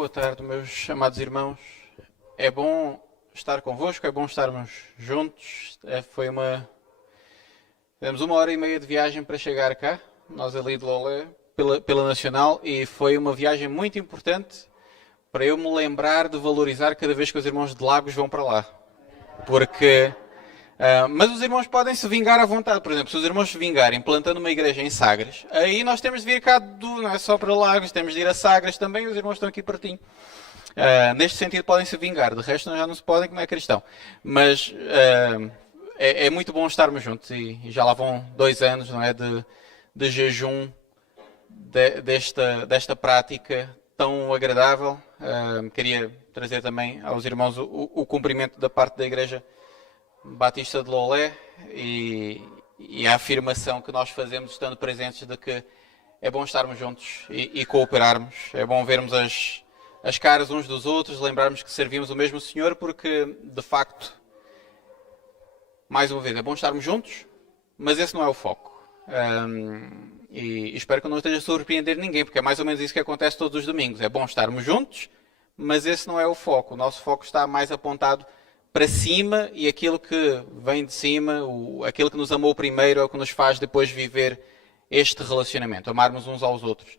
Boa tarde, meus amados irmãos. É bom estar convosco, é bom estarmos juntos. Tivemos 1 hora e meia de viagem para chegar cá, nós ali de Lolé, pela Nacional, e foi uma viagem muito importante para eu me lembrar de valorizar cada vez que os irmãos de Lagos vão para lá. Mas os irmãos podem se vingar à vontade. Por exemplo, se os irmãos se vingarem plantando uma igreja em Sagres, aí nós temos de vir cá, não é só para Lagos, temos de ir a Sagres também, os irmãos estão aqui pertinho. Neste sentido podem se vingar, de resto já não se podem, que não é cristão. Mas é muito bom estarmos juntos e já lá vão 2 anos, não é, de jejum desta prática tão agradável. Queria trazer também aos irmãos o cumprimento da parte da Igreja Batista de Lolé e a afirmação que nós fazemos estando presentes de que é bom estarmos juntos e cooperarmos. É bom vermos as caras uns dos outros, lembrarmos que servimos o mesmo Senhor, porque, de facto, mais uma vez, é bom estarmos juntos, mas esse não é o foco. E espero que não esteja a surpreender ninguém, porque é mais ou menos isso que acontece todos os domingos. É bom estarmos juntos, mas esse não é o foco. O nosso foco está mais apontado para cima, e aquilo que vem de cima, aquilo que nos amou primeiro, é o que nos faz depois viver este relacionamento. Amarmos uns aos outros.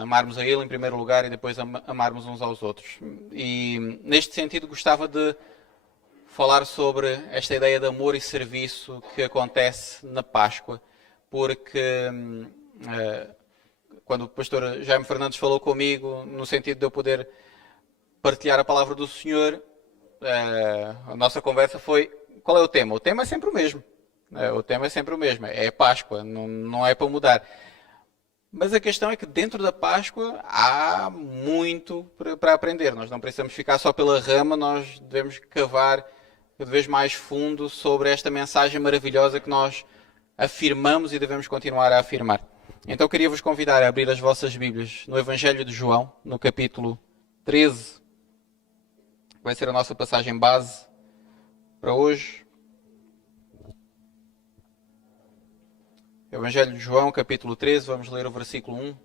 Amarmos a Ele em primeiro lugar e depois amarmos uns aos outros. E neste sentido gostava de falar sobre esta ideia de amor e serviço que acontece na Páscoa, porque quando o pastor Jaime Fernandes falou comigo no sentido de eu poder partilhar a palavra do Senhor, a nossa conversa foi: qual é o tema? O tema é sempre o mesmo. O tema é sempre o mesmo. É Páscoa, não é para mudar. Mas a questão é que dentro da Páscoa há muito para aprender. Nós não precisamos ficar só pela rama, nós devemos cavar cada vez mais fundo sobre esta mensagem maravilhosa que nós afirmamos e devemos continuar a afirmar. Então queria vos convidar a abrir as vossas Bíblias no Evangelho de João, no capítulo 13. Vai ser a nossa passagem base para hoje. Evangelho de João, capítulo 13, vamos ler o versículo 1.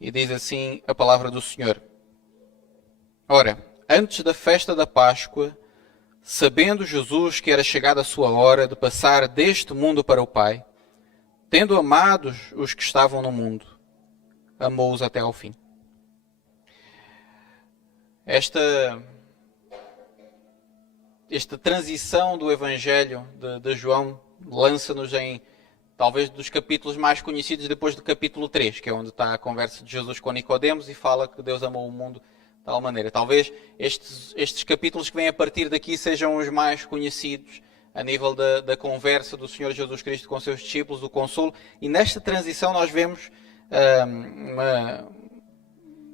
E diz assim a palavra do Senhor: Ora, antes da festa da Páscoa, sabendo Jesus que era chegada a sua hora de passar deste mundo para o Pai, tendo amados os que estavam no mundo, amou-os até ao fim. Esta transição do Evangelho de João lança-nos em talvez dos capítulos mais conhecidos depois do capítulo 3, que é onde está a conversa de Jesus com Nicodemos e fala que Deus amou o mundo de tal maneira. Talvez estes capítulos que vêm a partir daqui sejam os mais conhecidos a nível da conversa do Senhor Jesus Cristo com seus discípulos, o consolo. E nesta transição nós vemos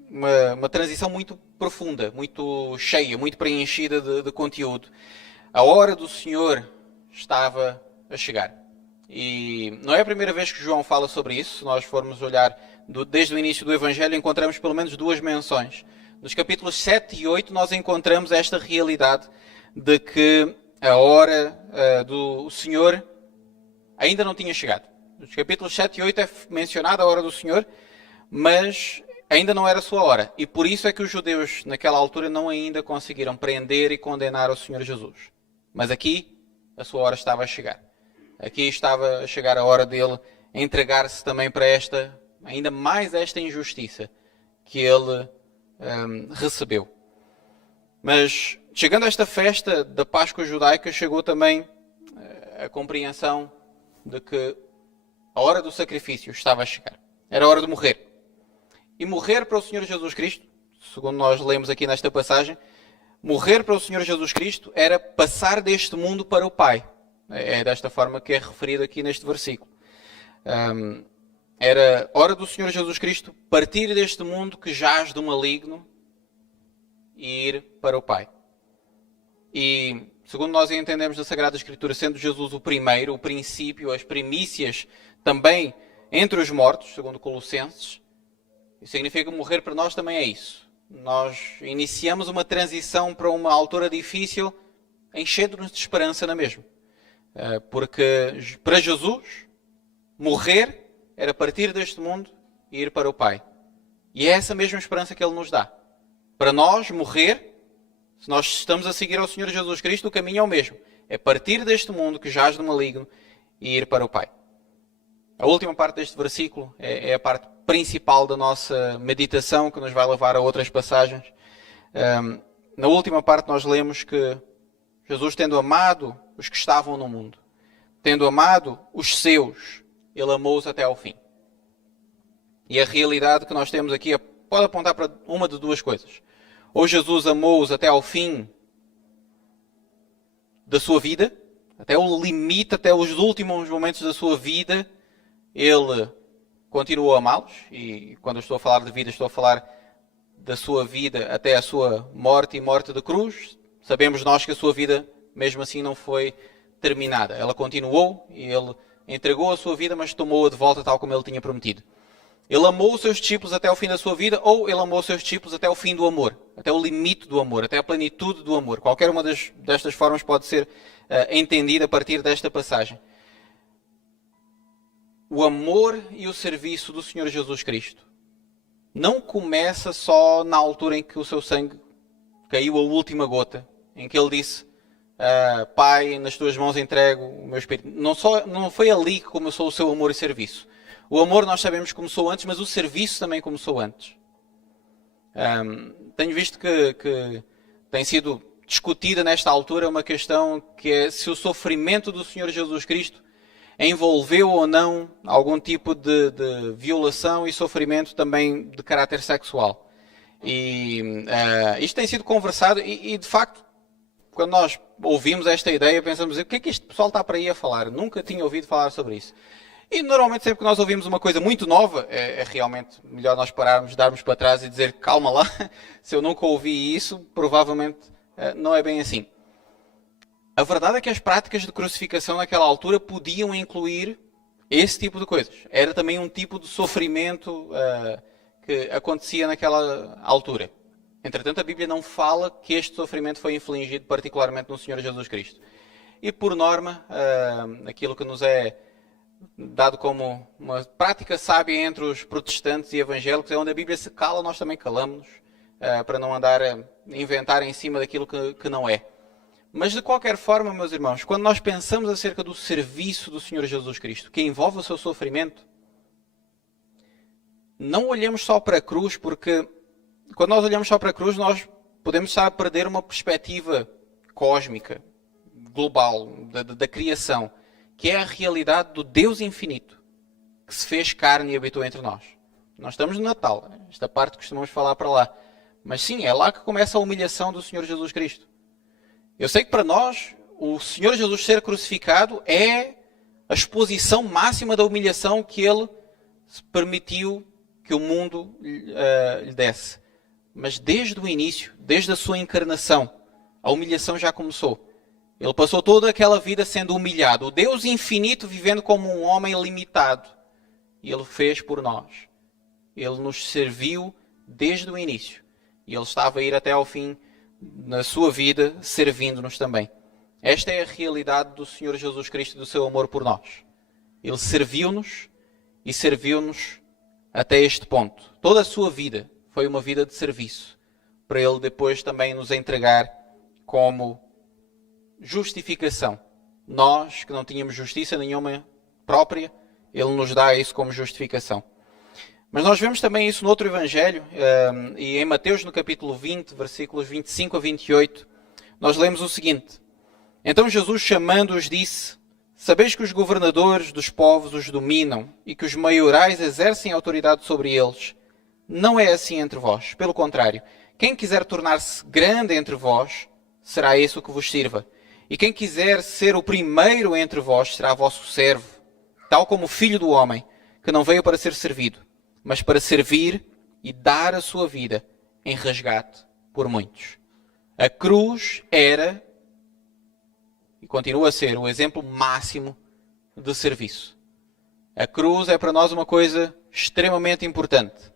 uma transição muito profunda, muito cheia, muito preenchida de conteúdo. A hora do Senhor estava a chegar. E não é a primeira vez que João fala sobre isso. Se nós formos olhar desde o início do Evangelho, encontramos pelo menos 2 menções. Nos capítulos 7 e 8 nós encontramos esta realidade de que a hora do Senhor ainda não tinha chegado. Nos capítulos 7 e 8 é mencionada a hora do Senhor, mas ainda não era a sua hora. E por isso é que os judeus, naquela altura, não ainda conseguiram prender e condenar o Senhor Jesus. Mas aqui, a sua hora estava a chegar. Aqui estava a chegar a hora dele entregar-se também para ainda mais esta injustiça que ele recebeu. Mas, chegando a esta festa da Páscoa judaica, chegou também a compreensão de que a hora do sacrifício estava a chegar. Era a hora de morrer. E morrer para o Senhor Jesus Cristo, segundo nós lemos aqui nesta passagem, morrer para o Senhor Jesus Cristo era passar deste mundo para o Pai. É desta forma que é referido aqui neste versículo. Era hora do Senhor Jesus Cristo partir deste mundo que jaz do maligno e ir para o Pai. E, segundo nós entendemos da Sagrada Escritura, sendo Jesus o primeiro, o princípio, as primícias também entre os mortos, segundo Colossenses, isso significa que morrer para nós também é isso. Nós iniciamos uma transição para uma altura difícil, enchendo-nos de esperança na mesma. Porque para Jesus, Morrer era partir deste mundo e ir para o Pai. E é essa mesma esperança que Ele nos dá. Para nós, morrer, se nós estamos a seguir ao Senhor Jesus Cristo, o caminho é o mesmo. É partir deste mundo que jaz no maligno e ir para o Pai. A última parte deste versículo é a parte principal da nossa meditação, que nos vai levar a outras passagens. Na última parte nós lemos que Jesus, tendo amado os que estavam no mundo, tendo amado os seus, Ele amou-os até ao fim. E a realidade que nós temos aqui pode apontar para uma de duas coisas. Ou Jesus amou-os até ao fim da sua vida, até o limite, até os últimos momentos da sua vida, Ele continuou a amá-los. E quando eu estou a falar de vida, estou a falar da sua vida até a sua morte e morte de cruz. Sabemos nós que a sua vida, mesmo assim, não foi terminada. Ela continuou e Ele entregou a sua vida, mas tomou-a de volta tal como Ele tinha prometido. Ele amou os seus discípulos até o fim da sua vida, ou Ele amou os seus discípulos até o fim do amor, até o limite do amor, até a plenitude do amor. Qualquer uma destas formas pode ser entendida a partir desta passagem. O amor e o serviço do Senhor Jesus Cristo não começa só na altura em que o seu sangue caiu a última gota, em que Ele disse, Pai, nas tuas mãos entrego o meu espírito. Não foi ali que começou o seu amor e serviço. O amor nós sabemos que começou antes, mas o serviço também começou antes. Tenho visto que tem sido discutida nesta altura uma questão que é se o sofrimento do Senhor Jesus Cristo envolveu ou não algum tipo de violação e sofrimento também de caráter sexual. E isto tem sido conversado e de facto, quando nós ouvimos esta ideia, pensamos, o que é que este pessoal está para aí a falar? Nunca tinha ouvido falar sobre isso. E normalmente sempre que nós ouvimos uma coisa muito nova, é realmente melhor nós pararmos, darmos para trás e dizer, calma lá, se eu nunca ouvi isso, provavelmente não é bem assim. A verdade é que as práticas de crucificação naquela altura podiam incluir esse tipo de coisas. Era também um tipo de sofrimento que acontecia naquela altura. Entretanto, a Bíblia não fala que este sofrimento foi infligido particularmente no Senhor Jesus Cristo. E por norma, aquilo que nos é dado como uma prática sábia entre os protestantes e evangélicos, é onde a Bíblia se cala, nós também calamos-nos, para não andar a inventar em cima daquilo que não é. Mas de qualquer forma, meus irmãos, quando nós pensamos acerca do serviço do Senhor Jesus Cristo, que envolve o seu sofrimento, não olhemos só para a cruz, porque quando nós olhamos só para a cruz, nós podemos estar a perder uma perspectiva cósmica, global, da criação, que é a realidade do Deus infinito, que se fez carne e habitou entre nós. Nós estamos no Natal, esta parte costumamos falar para lá. Mas sim, é lá que começa a humilhação do Senhor Jesus Cristo. Eu sei que para nós, o Senhor Jesus ser crucificado é a exposição máxima da humilhação que Ele permitiu que o mundo lhe desse. Mas desde o início, desde a sua encarnação, a humilhação já começou. Ele passou toda aquela vida sendo humilhado. O Deus infinito vivendo como um homem limitado. E Ele fez por nós. Ele nos serviu desde o início. E Ele estava a ir até ao fim na sua vida, servindo-nos também. Esta é a realidade do Senhor Jesus Cristo e do seu amor por nós. Ele serviu-nos e serviu-nos até este ponto. Toda a sua vida foi uma vida de serviço. Para Ele depois também nos entregar como justificação. Nós, que não tínhamos justiça nenhuma própria, Ele nos dá isso como justificação. Mas nós vemos também isso no outro Evangelho, e em Mateus, no capítulo 20, versículos 25 a 28, nós lemos o seguinte. Então Jesus, chamando-os, disse, sabeis que os governadores dos povos os dominam e que os maiorais exercem autoridade sobre eles. Não é assim entre vós. Pelo contrário, quem quiser tornar-se grande entre vós, será esse o que vos sirva. E quem quiser ser o primeiro entre vós será vosso servo, tal como o Filho do Homem, que não veio para ser servido, mas para servir e dar a sua vida em resgate por muitos. A cruz era, e continua a ser, o exemplo máximo de serviço. A cruz é para nós uma coisa extremamente importante.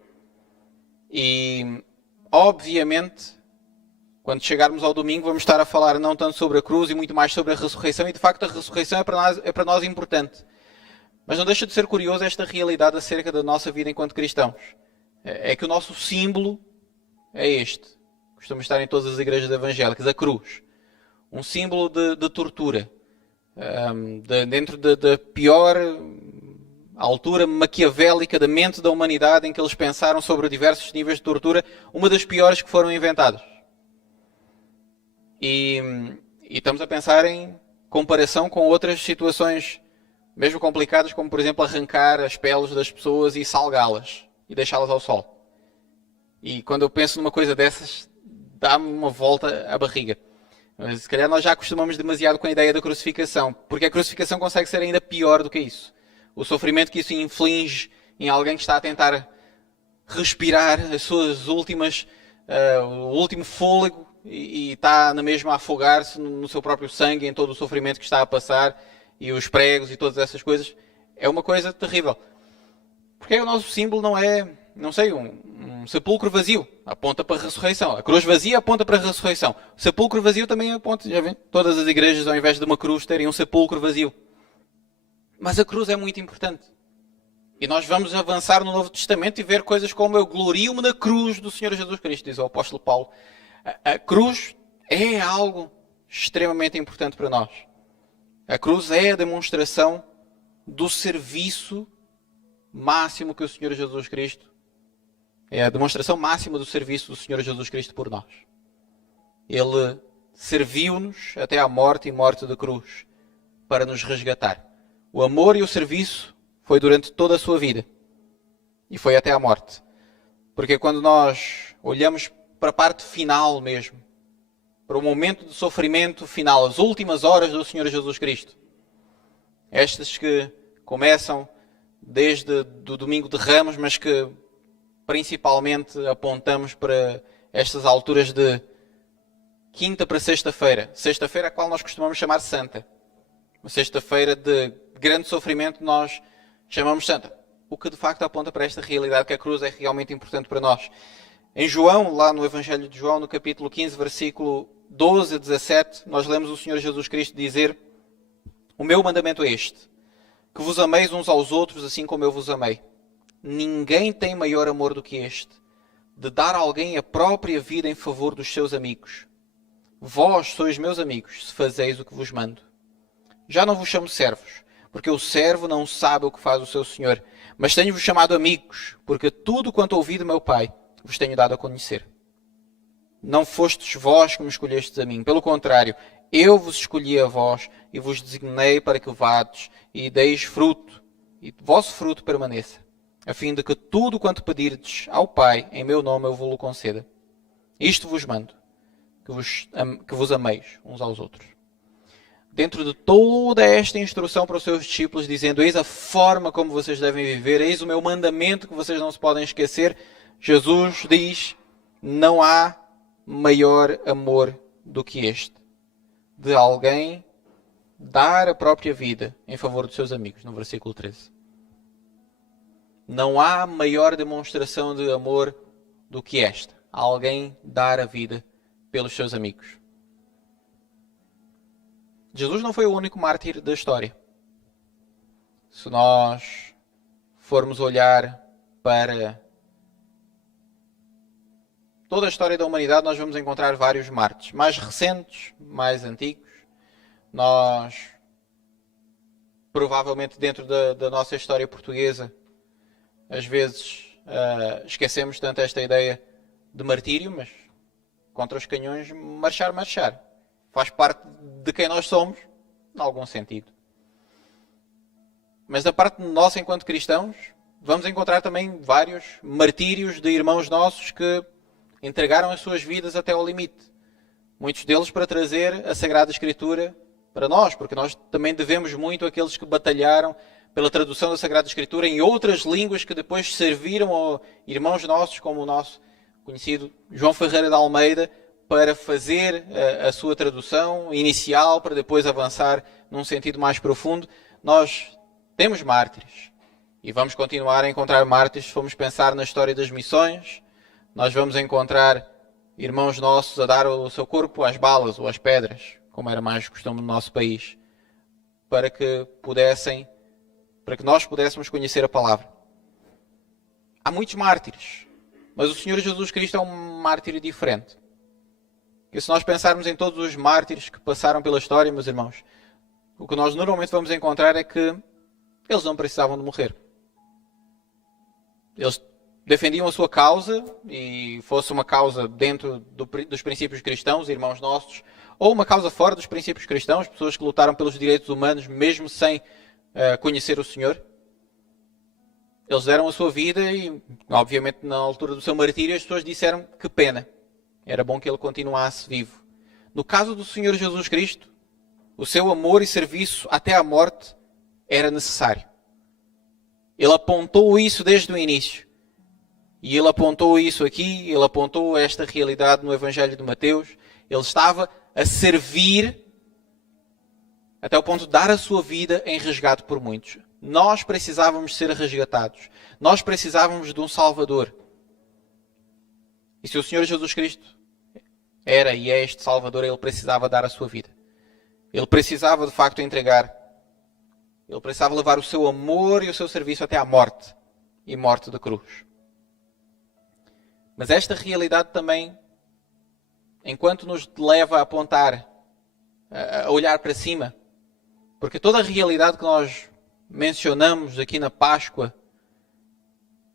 E, obviamente, quando chegarmos ao domingo, vamos estar a falar não tanto sobre a cruz e muito mais sobre a ressurreição. E, de facto, a ressurreição é para nós importante. Mas não deixa de ser curioso esta realidade acerca da nossa vida enquanto cristãos. É que o nosso símbolo é este. Costuma estar em todas as igrejas evangélicas, a cruz. Um símbolo de tortura. Dentro da pior altura maquiavélica da mente da humanidade, em que eles pensaram sobre diversos níveis de tortura, uma das piores que foram inventadas. E estamos a pensar em comparação com outras situações mesmo complicadas, como por exemplo arrancar as peles das pessoas e salgá-las e deixá-las ao sol. E quando eu penso numa coisa dessas, dá-me uma volta à barriga. Mas se calhar nós já acostumamos demasiado com a ideia da crucificação, porque a crucificação consegue ser ainda pior do que isso. O sofrimento que isso inflige em alguém que está a tentar respirar as suas últimas, o último fôlego e está na mesma a afogar-se no seu próprio sangue, em todo o sofrimento que está a passar, e os pregos e todas essas coisas, é uma coisa terrível. Porque o nosso símbolo não é, não sei, um sepulcro vazio, aponta para a ressurreição. A cruz vazia aponta para a ressurreição. O sepulcro vazio também aponta, já vêem? Todas as igrejas, ao invés de uma cruz, terem um sepulcro vazio. Mas a cruz é muito importante. E nós vamos avançar no Novo Testamento e ver coisas como eu glorio-me na cruz do Senhor Jesus Cristo, diz o apóstolo Paulo. A cruz é algo extremamente importante para nós. A cruz é a demonstração do serviço máximo que o Senhor Jesus Cristo, é a demonstração máxima do serviço do Senhor Jesus Cristo por nós. Ele serviu-nos até à morte e morte da cruz para nos resgatar. O amor e o serviço foi durante toda a sua vida e foi até à morte. Porque quando nós olhamos para a parte final mesmo, para o momento de sofrimento final, as últimas horas do Senhor Jesus Cristo, estas que começam desde o domingo de Ramos, mas que principalmente apontamos para estas alturas de quinta para sexta-feira. Sexta-feira a qual nós costumamos chamar Santa. Uma sexta-feira de grande sofrimento nós chamamos Santa. O que de facto aponta para esta realidade que a cruz é realmente importante para nós. Em João, lá no Evangelho de João, no capítulo 15, versículo 12 a 17, nós lemos o Senhor Jesus Cristo dizer: o meu mandamento é este, que vos ameis uns aos outros assim como eu vos amei. Ninguém tem maior amor do que este, de dar a alguém a própria vida em favor dos seus amigos. Vós sois meus amigos, se fazeis o que vos mando. Já não vos chamo servos, porque o servo não sabe o que faz o seu senhor, mas tenho-vos chamado amigos, porque tudo quanto ouvi do meu Pai vos tenho dado a conhecer. Não fostes vós que me escolhestes a mim, pelo contrário, eu vos escolhi a vós e vos designei para que vades e deis fruto, e vosso fruto permaneça, a fim de que tudo quanto pedirdes ao Pai em meu nome eu vos conceda. Isto vos mando, que vos ameis uns aos outros. Dentro de toda esta instrução para os seus discípulos, dizendo: eis a forma como vocês devem viver, eis o meu mandamento que vocês não se podem esquecer, Jesus diz: não há maior amor do que este, de alguém dar a própria vida em favor dos seus amigos, no versículo 13. Não há maior demonstração de amor do que esta, alguém dar a vida pelos seus amigos. Jesus não foi o único mártir da história. Se nós formos olhar para toda a história da humanidade, nós vamos encontrar vários mártires, mais recentes, mais antigos. Nós, provavelmente dentro da nossa história portuguesa, às vezes esquecemos tanto esta ideia de martírio, mas contra os canhões, marchar. Faz parte de quem nós somos, em algum sentido. Mas da parte nossa enquanto cristãos, vamos encontrar também vários martírios de irmãos nossos que entregaram as suas vidas até ao limite. Muitos deles para trazer a Sagrada Escritura para nós, porque nós também devemos muito àqueles que batalharam pela tradução da Sagrada Escritura em outras línguas que depois serviram a irmãos nossos, como o nosso conhecido João Ferreira de Almeida, para fazer a sua tradução inicial, para depois avançar num sentido mais profundo. Nós temos mártires e vamos continuar a encontrar mártires se formos pensar na história das missões. Nós vamos encontrar irmãos nossos a dar o seu corpo às balas ou às pedras, como era mais costume no nosso país, para que pudessem para que nós pudéssemos conhecer a palavra. Há muitos mártires, mas o Senhor Jesus Cristo é um mártir diferente. E se nós pensarmos em todos os mártires que passaram pela história, meus irmãos, o que nós normalmente vamos encontrar é que eles não precisavam de morrer. Eles defendiam a sua causa, e fosse uma causa dentro dos princípios cristãos, irmãos nossos, ou uma causa fora dos princípios cristãos, pessoas que lutaram pelos direitos humanos mesmo sem conhecer o Senhor. Eles deram a sua vida e, obviamente, na altura do seu martírio, as pessoas disseram que pena. Era bom que ele continuasse vivo. No caso do Senhor Jesus Cristo, o seu amor e serviço até à morte era necessário. Ele apontou isso desde o início. E ele apontou isso aqui, ele apontou esta realidade no Evangelho de Mateus. Ele estava a servir até o ponto de dar a sua vida em resgate por muitos. Nós precisávamos ser resgatados. Nós precisávamos de um Salvador. E se o Senhor Jesus Cristo era e é este Salvador, ele precisava dar a sua vida. Ele precisava de facto entregar. Ele precisava levar o seu amor e o seu serviço até à morte. E morte da cruz. Mas esta realidade também, enquanto nos leva a apontar, a olhar para cima, porque toda a realidade que nós mencionamos aqui na Páscoa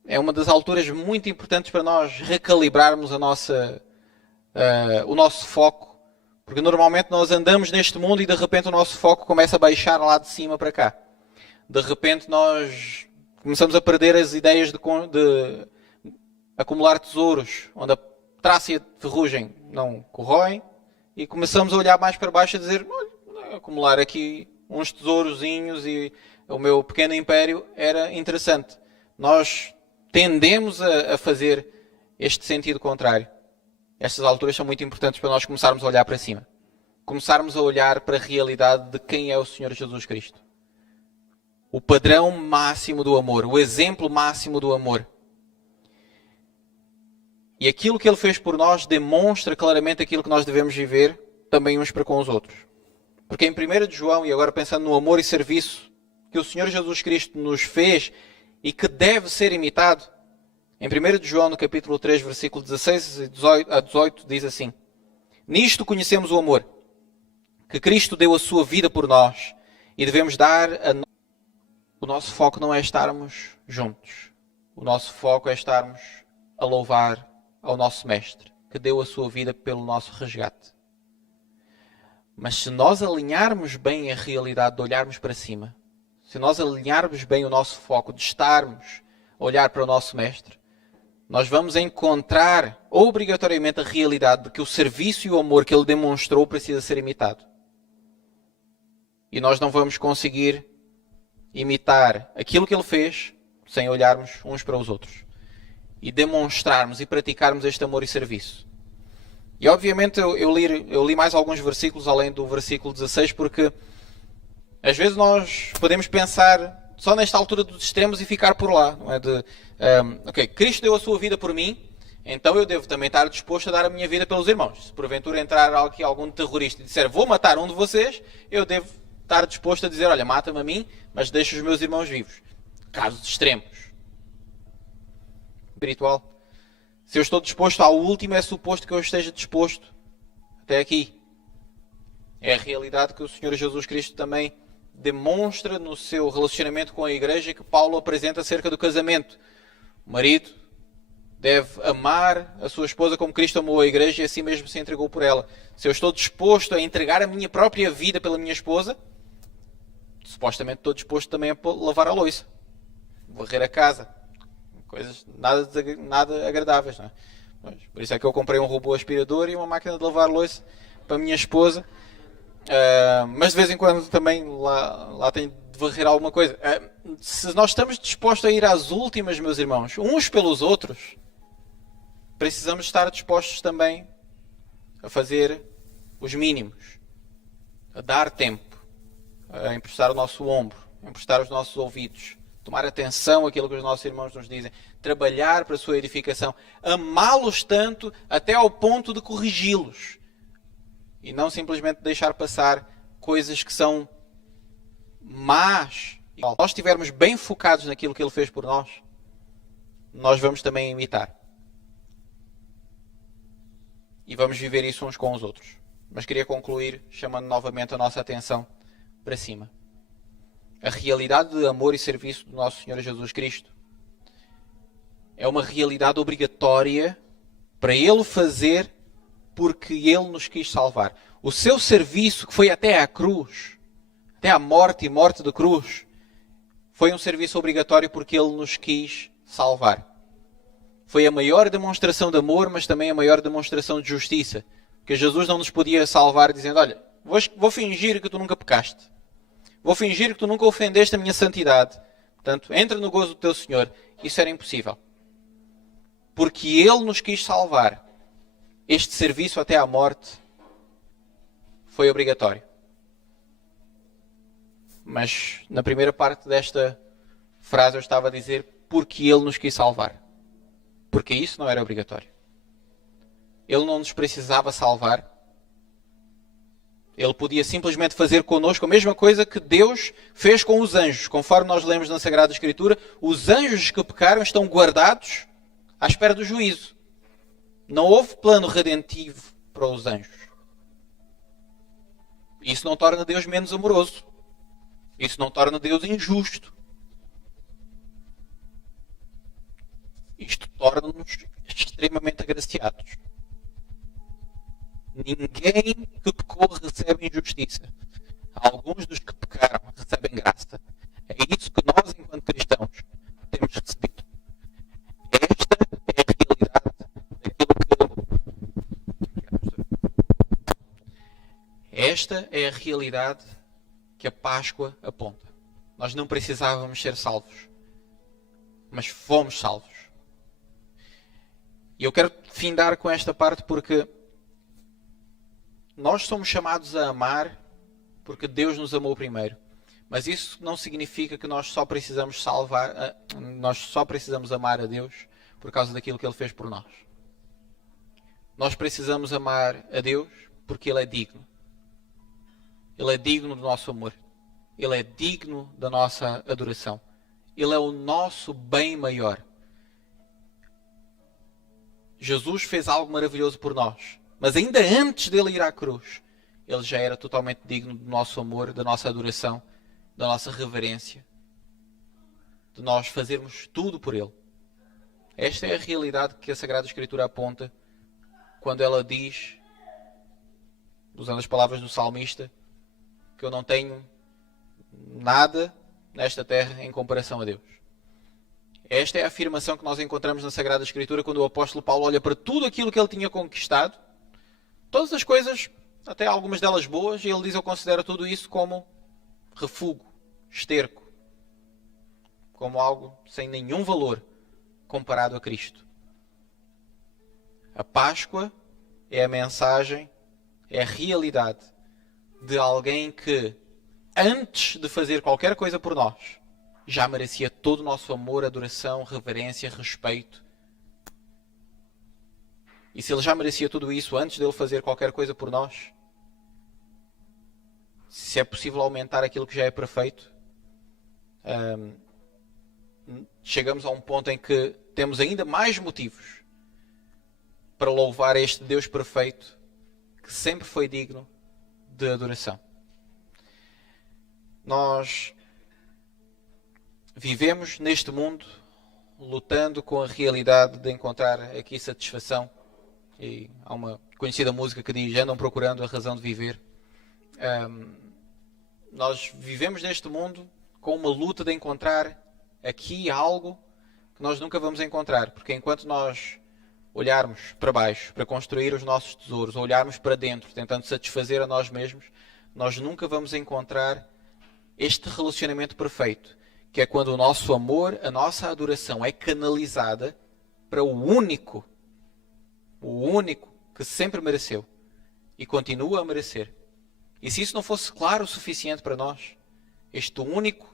é uma das alturas muito importantes para nós recalibrarmos o nosso foco, porque normalmente nós andamos neste mundo e de repente o nosso foco começa a baixar lá de cima para cá. De repente nós começamos a perder as ideias de acumular tesouros, onde a traça e a ferrugem não corroem, e começamos a olhar mais para baixo e dizer, olha, acumular aqui uns tesourozinhos e o meu pequeno império era interessante. Nós tendemos a fazer este sentido contrário. Estas alturas são muito importantes para nós começarmos a olhar para cima. Começarmos a olhar para a realidade de quem é o Senhor Jesus Cristo. O padrão máximo do amor, o exemplo máximo do amor. E aquilo que Ele fez por nós demonstra claramente aquilo que nós devemos viver também uns para com os outros. Porque em 1 de João, e agora pensando no amor e serviço que o Senhor Jesus Cristo nos fez e que deve ser imitado, em 1 de João, no capítulo 3, versículo 16 a 18, diz assim: Nisto conhecemos o amor, que Cristo deu a sua vida por nós, e devemos dar O nosso foco não é estarmos juntos. O nosso foco é estarmos a louvar ao nosso Mestre, que deu a sua vida pelo nosso resgate. Mas se nós alinharmos bem a realidade de olharmos para cima, se nós alinharmos bem o nosso foco de estarmos a olhar para o nosso Mestre, nós vamos encontrar obrigatoriamente a realidade de que o serviço e o amor que Ele demonstrou precisa ser imitado. E nós não vamos conseguir imitar aquilo que Ele fez sem olharmos uns para os outros. E demonstrarmos e praticarmos este amor e serviço. E obviamente eu li mais alguns versículos além do versículo 16, porque às vezes nós podemos pensar só nesta altura dos extremos e ficar por lá. Não é? Ok, Cristo deu a sua vida por mim, então eu devo também estar disposto a dar a minha vida pelos irmãos. Se porventura entrar aqui algum terrorista e disser vou matar um de vocês, eu devo estar disposto a dizer, olha, mata-me a mim, mas deixa os meus irmãos vivos. Casos extremos. Espiritual. Se eu estou disposto ao último, é suposto que eu esteja disposto até aqui. É a realidade que o Senhor Jesus Cristo também demonstra no seu relacionamento com a igreja, que Paulo apresenta acerca do casamento. O marido deve amar a sua esposa como Cristo amou a igreja e assim mesmo se entregou por ela. Se eu estou disposto a entregar a minha própria vida pela minha esposa, supostamente estou disposto também a lavar a louça, varrer a casa. Coisas nada agradáveis, não é? Por isso é que eu comprei um robô aspirador e uma máquina de lavar louça para a minha esposa. Mas de vez em quando também lá tenho de varrer alguma coisa. Se nós estamos dispostos a ir às últimas, meus irmãos, uns pelos outros, precisamos estar dispostos também a fazer os mínimos, a dar tempo, a emprestar o nosso ombro, a emprestar os nossos ouvidos, tomar atenção àquilo que os nossos irmãos nos dizem, trabalhar para a sua edificação, amá-los tanto até ao ponto de corrigi-los e não simplesmente deixar passar coisas que são más E se nós estivermos bem focados naquilo que Ele fez por nós, nós vamos também imitar. E vamos viver isso uns com os outros. Mas queria concluir chamando novamente a nossa atenção para cima. A realidade de amor e serviço do nosso Senhor Jesus Cristo é uma realidade obrigatória para Ele fazer porque Ele nos quis salvar. O seu serviço, que foi até à cruz, até à morte e morte de cruz, foi um serviço obrigatório porque Ele nos quis salvar. Foi a maior demonstração de amor, mas também a maior demonstração de justiça. Porque Jesus não nos podia salvar dizendo, olha, vou fingir que tu nunca pecaste. Vou fingir que tu nunca ofendeste a minha santidade. Portanto, entra no gozo do teu Senhor. Isso era impossível. Porque Ele nos quis salvar. Este serviço até à morte foi obrigatório. Mas na primeira parte desta frase eu estava a dizer porque Ele nos quis salvar. Porque isso não era obrigatório. Ele não nos precisava salvar. Ele podia simplesmente fazer connosco a mesma coisa que Deus fez com os anjos. Conforme nós lemos na Sagrada Escritura, os anjos que pecaram estão guardados à espera do juízo. Não houve plano redentivo para os anjos. Isso não torna Deus menos amoroso. Isso não torna Deus injusto. Isto torna-nos extremamente agraciados. Ninguém que pecou recebe injustiça. Alguns dos que pecaram recebem graça. É isso que nós, enquanto cristãos, temos recebido. Esta é a realidade Esta é a realidade que a Páscoa aponta. Nós não precisávamos ser salvos, mas fomos salvos. E eu quero findar com esta parte porque nós somos chamados a amar porque Deus nos amou primeiro. Mas isso não significa que nós só precisamos amar a Deus por causa daquilo que Ele fez por nós. Nós precisamos amar a Deus porque Ele é digno. Ele é digno do nosso amor. Ele é digno da nossa adoração. Ele é o nosso bem maior. Jesus fez algo maravilhoso por nós. Mas ainda antes dele ir à cruz, ele já era totalmente digno do nosso amor, da nossa adoração, da nossa reverência, de nós fazermos tudo por ele. Esta é a realidade que a Sagrada Escritura aponta quando ela diz, usando as palavras do salmista, que eu não tenho nada nesta terra em comparação a Deus. Esta é a afirmação que nós encontramos na Sagrada Escritura quando o apóstolo Paulo olha para tudo aquilo que ele tinha conquistado, todas as coisas, até algumas delas boas, e ele diz, eu considero tudo isso como refúgio, esterco, como algo sem nenhum valor comparado a Cristo. A Páscoa é a mensagem, é a realidade de alguém que, antes de fazer qualquer coisa por nós, já merecia todo o nosso amor, adoração, reverência, respeito. E se ele já merecia tudo isso antes de ele fazer qualquer coisa por nós, se é possível aumentar aquilo que já é perfeito, chegamos a um ponto em que temos ainda mais motivos para louvar este Deus perfeito que sempre foi digno de adoração. Nós vivemos neste mundo lutando com a realidade de encontrar aqui satisfação. E há uma conhecida música que diz, andam procurando a razão de viver. Nós vivemos neste mundo com uma luta de encontrar aqui algo que nós nunca vamos encontrar. Porque enquanto nós olharmos para baixo, para construir os nossos tesouros, ou olharmos para dentro, tentando satisfazer a nós mesmos, nós nunca vamos encontrar este relacionamento perfeito, que é quando o nosso amor, a nossa adoração é canalizada para o único que sempre mereceu e continua a merecer. E se isso não fosse claro o suficiente para nós, este único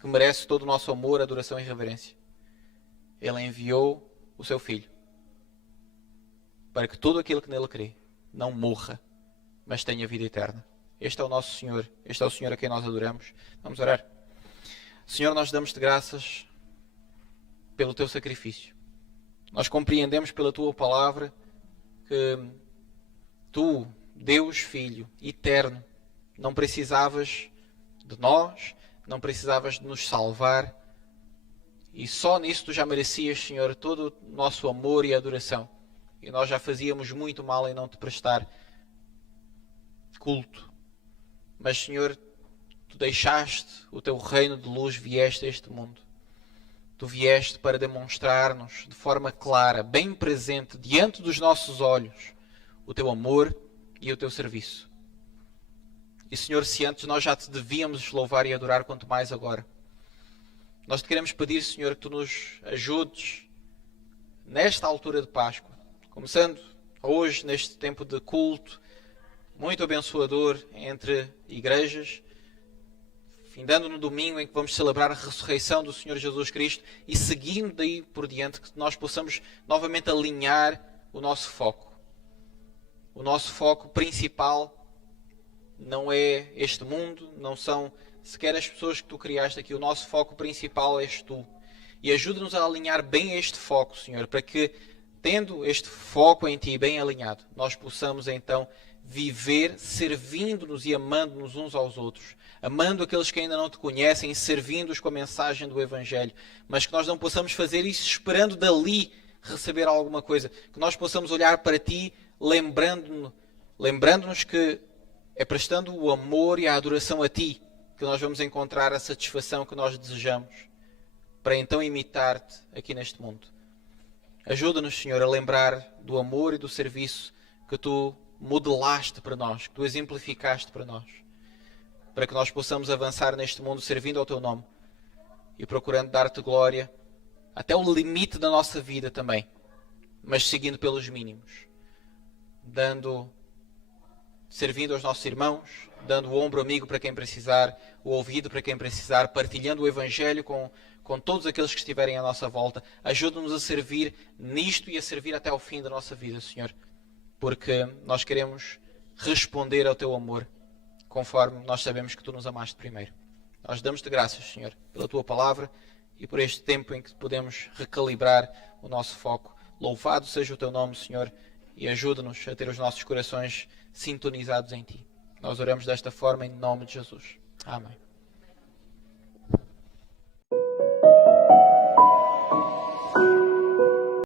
que merece todo o nosso amor, adoração e reverência, ele enviou o seu Filho para que todo aquele que nele crê não morra, mas tenha vida eterna. Este é o nosso Senhor, este é o Senhor a quem nós adoramos. Vamos orar. Senhor, nós damos-te graças pelo teu sacrifício. Nós compreendemos pela tua palavra que tu, Deus Filho, eterno, não precisavas de nós, não precisavas de nos salvar, e só nisso tu já merecias, Senhor, todo o nosso amor e adoração. E nós já fazíamos muito mal em não te prestar culto. Mas, Senhor, tu deixaste o teu reino de luz, vieste a este mundo. Tu vieste para demonstrar-nos de forma clara, bem presente, diante dos nossos olhos, o teu amor e o teu serviço. E, Senhor, se antes nós já te devíamos louvar e adorar, quanto mais agora. Nós te queremos pedir, Senhor, que tu nos ajudes nesta altura de Páscoa, começando hoje, neste tempo de culto, muito abençoador entre igrejas, findando no domingo em que vamos celebrar a ressurreição do Senhor Jesus Cristo e seguindo daí por diante, que nós possamos novamente alinhar o nosso foco. O nosso foco principal não é este mundo, não são sequer as pessoas que tu criaste aqui. O nosso foco principal és tu. E ajuda-nos a alinhar bem este foco, Senhor, para que, tendo este foco em ti bem alinhado, nós possamos então viver servindo-nos e amando-nos uns aos outros, amando aqueles que ainda não te conhecem, servindo-os com a mensagem do Evangelho, mas que nós não possamos fazer isso esperando dali receber alguma coisa, que nós possamos olhar para ti lembrando-nos que é prestando o amor e a adoração a ti que nós vamos encontrar a satisfação que nós desejamos, para então imitar-te aqui neste mundo. Ajuda-nos, Senhor, a lembrar do amor e do serviço que tu modelaste para nós, que tu exemplificaste para nós, para que nós possamos avançar neste mundo servindo ao teu nome e procurando dar-te glória até o limite da nossa vida também, mas seguindo pelos mínimos, servindo aos nossos irmãos, dando o ombro amigo para quem precisar, o ouvido para quem precisar, partilhando o Evangelho com todos aqueles que estiverem à nossa volta. Ajuda-nos a servir nisto e a servir até ao fim da nossa vida, Senhor, porque nós queremos responder ao teu amor, conforme nós sabemos que tu nos amaste primeiro. Nós damos-te graças, Senhor, pela tua palavra e por este tempo em que podemos recalibrar o nosso foco. Louvado seja o teu nome, Senhor, e ajuda-nos a ter os nossos corações sintonizados em ti. Nós oramos desta forma em nome de Jesus. Amém.